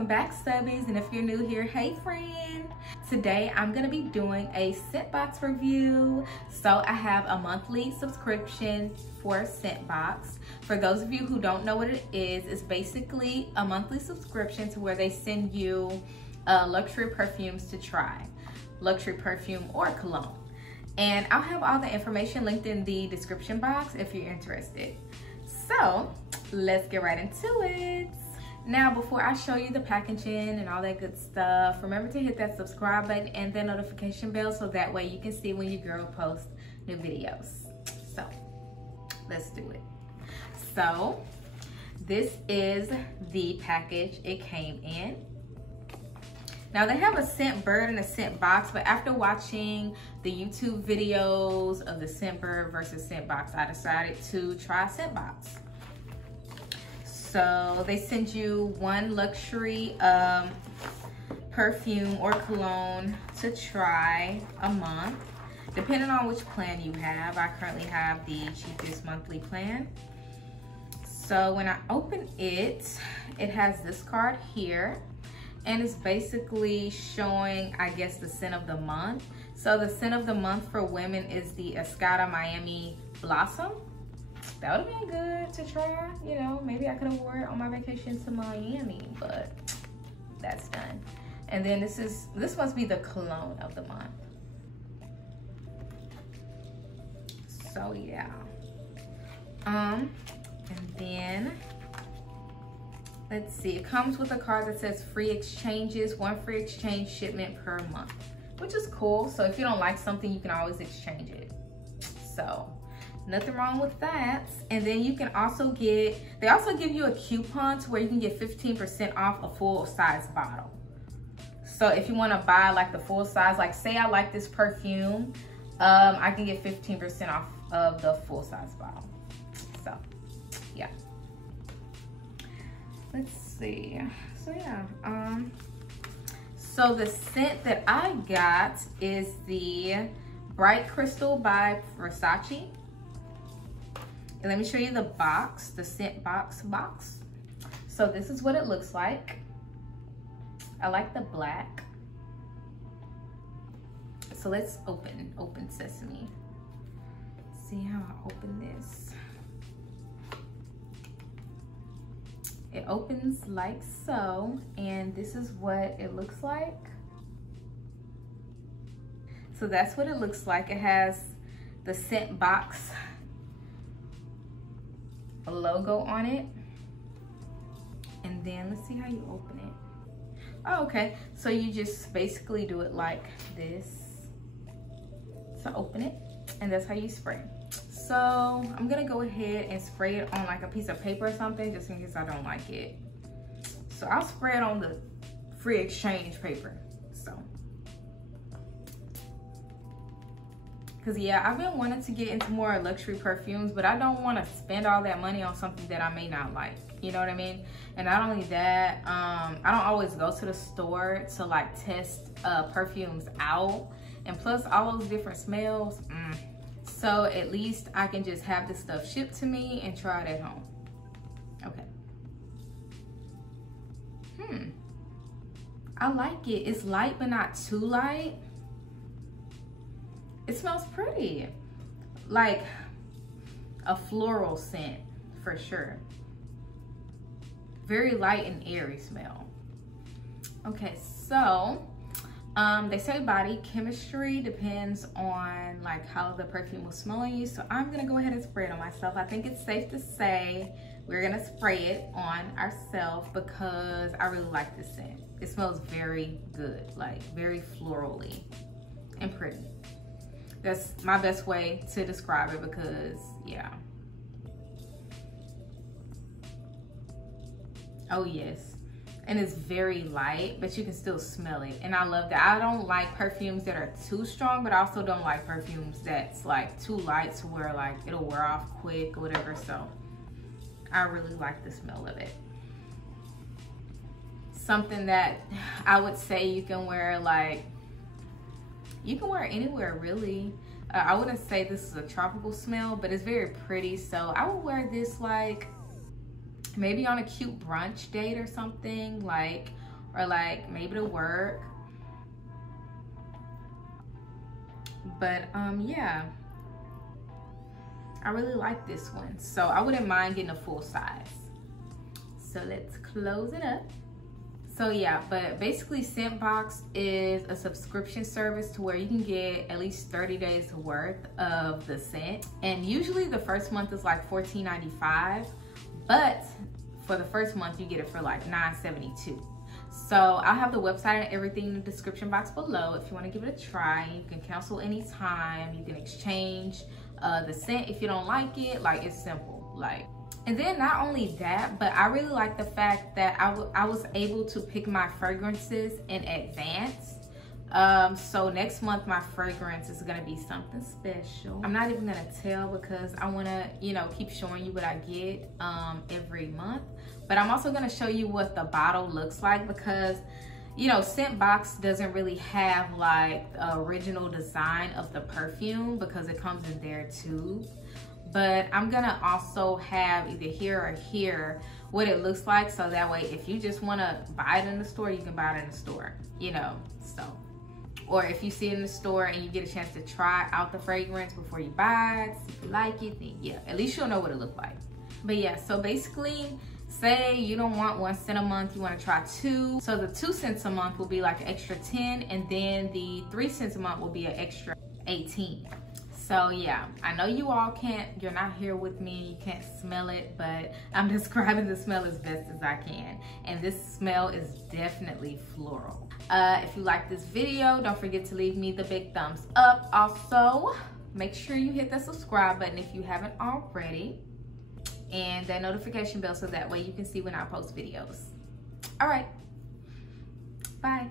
welcome back, subbies. And if you're new here, hey friend. Today I'm gonna be doing a Scentbox review. So I have a monthly subscription for Scentbox. For those of you who don't know what it is, it's basically a monthly subscription to where they send you luxury perfumes to try, luxury perfume or cologne. And I'll have all the information linked in the description box if you're interested. So let's get right into it. Now, before I show you the packaging and all that good stuff, remember to hit that subscribe button and the notification bell so that way you can see when your girl posts new videos. So let's do it. So this is the package it came in. Now they have a scent bird and a scent box, but after watching the YouTube videos of the scent bird versus scent box, I decided to try Scentbox. So they send you one luxury perfume or cologne to try a month, depending on which plan you have. I currently have the cheapest monthly plan. So when I open it, it has this card here. And it's basically showing, I guess, the scent of the month. So the scent of the month for women is the Escada Miami Blossom. That would have been good to try, you know. Maybe I could have wore it on my vacation to Miami, but that's done. And then this must be the cologne of the month. So yeah. And then let's see, it comes with a card that says free exchanges, one free exchange shipment per month, which is cool. So if you don't like something, you can always exchange it. So nothing wrong with that. And then you can also they also give you a coupon to where you can get 15% off a full size bottle. So if you want to buy like the full size, like say I like this perfume, I can get 15% off of the full size bottle. So yeah. Let's see. So yeah, so the scent that I got is the Bright Crystal by Versace. And let me show you the box, the Scentbox box. So this is what it looks like. I like the black. So let's open sesame. See how I open this. It opens like so, and this is what it looks like. So that's what it looks like. It has the Scentbox logo on it. And then let's see how you open it. Oh, okay. So you just basically do it like this. So open it, and that's how you spray. So I'm gonna go ahead and spray it on like a piece of paper or something, just in case I don't like it. So I'll spray it on the free exchange paper. So, cause yeah, I've been wanting to get into more luxury perfumes, but I don't want to spend all that money on something that I may not like. You know what I mean? And not only that, I don't always go to the store to like test perfumes out, and plus all those different smells. So at least I can just have this stuff shipped to me and try it at home. Okay. I like it. It's light, but not too light. It smells pretty. Like a floral scent for sure. Very light and airy smell. Okay, so they say body chemistry depends on like how the perfume will smell on you. So I'm gonna go ahead and spray it on myself. I think it's safe to say we're gonna spray it on ourselves because I really like this scent. It smells very good, like very florally and pretty. That's my best way to describe it because yeah. Oh yes. And it's very light, but you can still smell it. And I love that. I don't like perfumes that are too strong, but I also don't like perfumes that's like too light to where like it'll wear off quick or whatever. So I really like the smell of it. Something that I would say you can wear like, you can wear anywhere really. I wouldn't say this is a tropical smell, but it's very pretty. So I would wear this like maybe on a cute brunch date or something, like, or like maybe to work. But yeah, I really like this one, so I wouldn't mind getting a full size. So let's close it up. So yeah, but basically Scentbox is a subscription service to where you can get at least 30 days worth of the scent. And usually the first month is like $14.95, but for the first month you get it for like $9.72. So I'll have the website and everything in the description box below if you want to give it a try. You can cancel anytime, you can exchange the scent if you don't like it. Like, it's simple. Like, and then not only that, but I really like the fact that I was able to pick my fragrances in advance. So next month my fragrance is gonna be something special. I'm not even gonna tell because I wanna, you know, keep showing you what I get every month. But I'm also gonna show you what the bottle looks like because, you know, Scentbox doesn't really have like the original design of the perfume because it comes in their tube. But I'm gonna also have either here or here what it looks like, so that way if you just wanna buy it in the store, you can buy it in the store, you know, so. Or if you see it in the store and you get a chance to try out the fragrance before you buy it, if you like it, then yeah, at least you'll know what it looks like. But yeah, so basically, say you don't want 1 scent a month, you wanna try 2. So the 2 cents a month will be like an extra 10, and then the 3 cents a month will be an extra 18. So yeah, I know you all you're not here with me, you can't smell it, but I'm describing the smell as best as I can. And this smell is definitely floral. If you like this video, don't forget to leave me the big thumbs up. Also, make sure you hit the subscribe button if you haven't already, and that notification bell so that way you can see when I post videos. All right, bye.